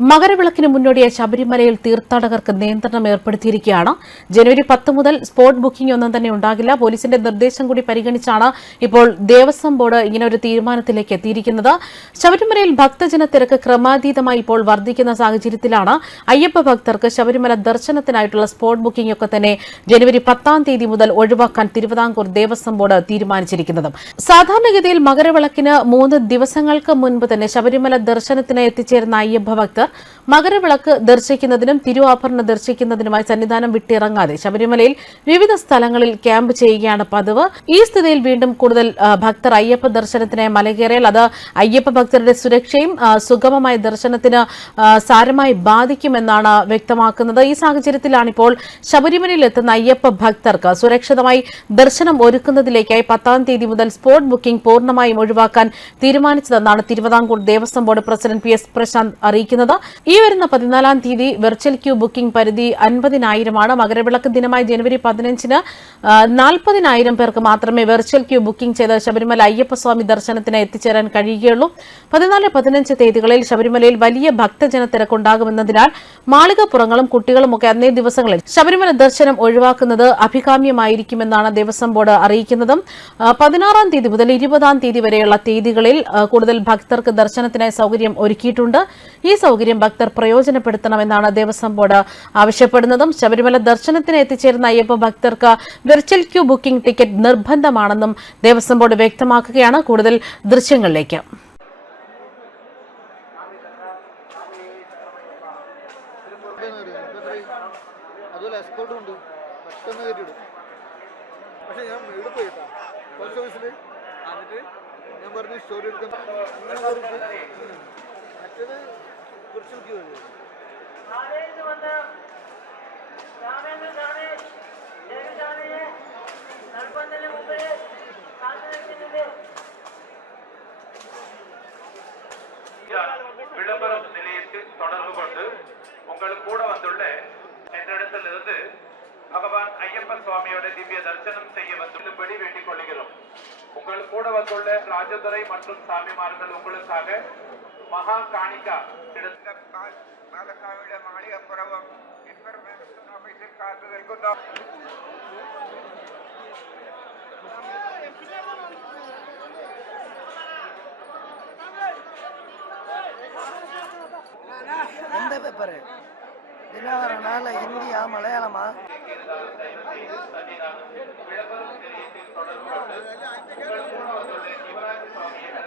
മകരവിളക്കിന് മുന്നോടിയായി ശബരിമലയിൽ തീർത്ഥാടകർക്ക് നിയന്ത്രണം ഏർപ്പെടുത്തിയിരിക്കുകയാണ്. ജനുവരി പത്ത് മുതൽ സ്പോട്ട് ബുക്കിംഗ് ഒന്നും തന്നെ ഉണ്ടാകില്ല. പോലീസിന്റെ നിർദ്ദേശം കൂടി പരിഗണിച്ചാണ് ഇപ്പോൾ ദേവസ്വം ബോർഡ് ഇങ്ങനെ ഒരു തീരുമാനത്തിലേക്ക് എത്തിയിരിക്കുന്നത്. ശബരിമലയിൽ ഭക്തജന തിരക്ക് ക്രമാതീതമായി ഇപ്പോൾ വർദ്ധിക്കുന്ന സാഹചര്യത്തിലാണ്. അയ്യപ്പ ഭക്തർക്ക് ശബരിമല ദർശനത്തിനായിട്ടുള്ള സ്പോട്ട് ബുക്കിംഗ് ഒക്കെ തന്നെ ജനുവരി പത്താം തീയതി മുതൽ ഒഴിവാക്കാൻ തിരുവിതാംകൂർ ദേവസ്വം ബോർഡ് തീരുമാനിച്ചിരിക്കുന്നത്. സാധാരണഗതിയിൽ മകരവിളക്കിന് മൂന്ന് ദിവസങ്ങൾക്ക് മുൻപ് തന്നെ ശബരിമല ദർശനത്തിന് എത്തിച്ചേരുന്ന അയ്യപ്പ ഭക്തർ മകരവിളക്ക് ദർശിക്കുന്നതിനും തിരുവാഭരണ ദർശിക്കുന്നതിനുമായി സന്നിധാനം വിട്ടിറങ്ങാതെ ശബരിമലയിൽ വിവിധ സ്ഥലങ്ങളിൽ ക്യാമ്പ് ചെയ്യുകയാണ് പതിവ്. ഈ സ്ഥിതിയിൽ വീണ്ടും കൂടുതൽ ഭക്തർ അയ്യപ്പ ദർശനത്തിനായി മലകയറിയാൽ അത് അയ്യപ്പ ഭക്തരുടെ സുരക്ഷയും സുഗമമായ ദർശനത്തിന് സാരമായി ബാധിക്കുമെന്നാണ് വ്യക്തമാക്കുന്നത്. ഈ സാഹചര്യത്തിലാണ് ഇപ്പോൾ ശബരിമലയിൽ എത്തുന്ന അയ്യപ്പ ഭക്തർക്ക് സുരക്ഷിതമായി ദർശനം ഒരുക്കുന്നതിലേക്കായി പത്താം തീയതി മുതൽ സ്പോട്ട് ബുക്കിംഗ് പൂർണമായും ഒഴിവാക്കാൻ തീരുമാനിച്ചതെന്നാണ് Thiruvithamkoor Devaswom board president P S Prashanth അറിയിക്കുന്നത്. ഈ വരുന്ന പതിനാലാം തീയതി വെർച്വൽ ക്യൂ ബുക്കിംഗ് പരിധി അൻപതിനായിരമാണ്. മകരവിളക്ക് ദിനമായ ജനുവരി പതിനഞ്ചിന് നാൽപ്പതിനായിരം പേർക്ക് മാത്രമേ വെർച്വൽ ക്യൂ ബുക്കിംഗ് ചെയ്ത് ശബരിമല അയ്യപ്പസ്വാമി ദർശനത്തിന് എത്തിച്ചേരാൻ കഴിയുകയുള്ളൂ. പതിനാല് പതിനഞ്ച് തീയതികളിൽ ശബരിമലയിൽ വലിയ ഭക്തജന തിരക്കുണ്ടാകുമെന്നതിനാൽ മാളികപ്പുറങ്ങളും കുട്ടികളും ഒക്കെ അന്നേ ദിവസങ്ങളിൽ ശബരിമല ദർശനം ഒഴിവാക്കുന്നത് അഭികാമ്യമായിരിക്കുമെന്നാണ് ദേവസ്വം ബോർഡ് അറിയിക്കുന്നതും. പതിനാറാം തീയതി മുതൽ ഇരുപതാം തീയതി വരെയുള്ള തീയതികളിൽ കൂടുതൽ ഭക്തർക്ക് ദർശനത്തിനായി സൗകര്യം ഒരുക്കിയിട്ടുണ്ട്. ഈ സൗകര്യം ഭക്തർ പ്രയോജനപ്പെടുത്തണമെന്നാണ് ദേവസ്വം ബോർഡ് ആവശ്യപ്പെടുന്നതും ശബരിമല ദർശനത്തിന് എത്തിച്ചേരുന്ന അയ്യപ്പ ഭക്തർക്ക് വെർച്വൽ ക്യൂ ബുക്കിംഗ് ടിക്കറ്റ് നിർബന്ധമാണെന്നും ദേവസ്വം ബോർഡ് വ്യക്തമാക്കുകയാണ്. കൂടുതൽ ദൃശ്യങ്ങളിലേക്ക്. അതുപോലെ എസ്കോട്ടും ഉണ്ട്. പെട്ടെന്ന് കയറ്റിയിടും പക്ഷെ ഞാൻ ഇവിടെ പോയിട്ടാ. പോസ്റ്റ് ഓഫീസിൽ എന്നിട്ട്? ഞാൻ പറഞ്ഞു സ്റ്റോറി എടുക്കാൻ. അങ്ങനെ ವೆಂಕಿ விளம்பரம் நிலையத்தில் தொடர்பு கொண்டு உங்கள் கூட வந்துள்ள என்னிடத்திலிருந்து பகவான் ஐயப்ப சுவாமியோட திவ்ய தரிசனம் செய்ய வந்துள்ளபடி வேண்டிக் கொள்கிறோம். உங்கள் கூட வந்துள்ள ராஜதுரை மற்றும் சாமிமார்கள் உங்களுக்காக மகா காணிக்கா எடுத்து പാലക്കാട് മാളികപ്പുറവും ഇൻഫർമേഷൻ ഓഫീസിൽ കാത്തു നിൽക്കുന്നു எந்த பேப்பரு தினகரனா இல்லை ஹிந்தியா மலையாளமா காணவில்லை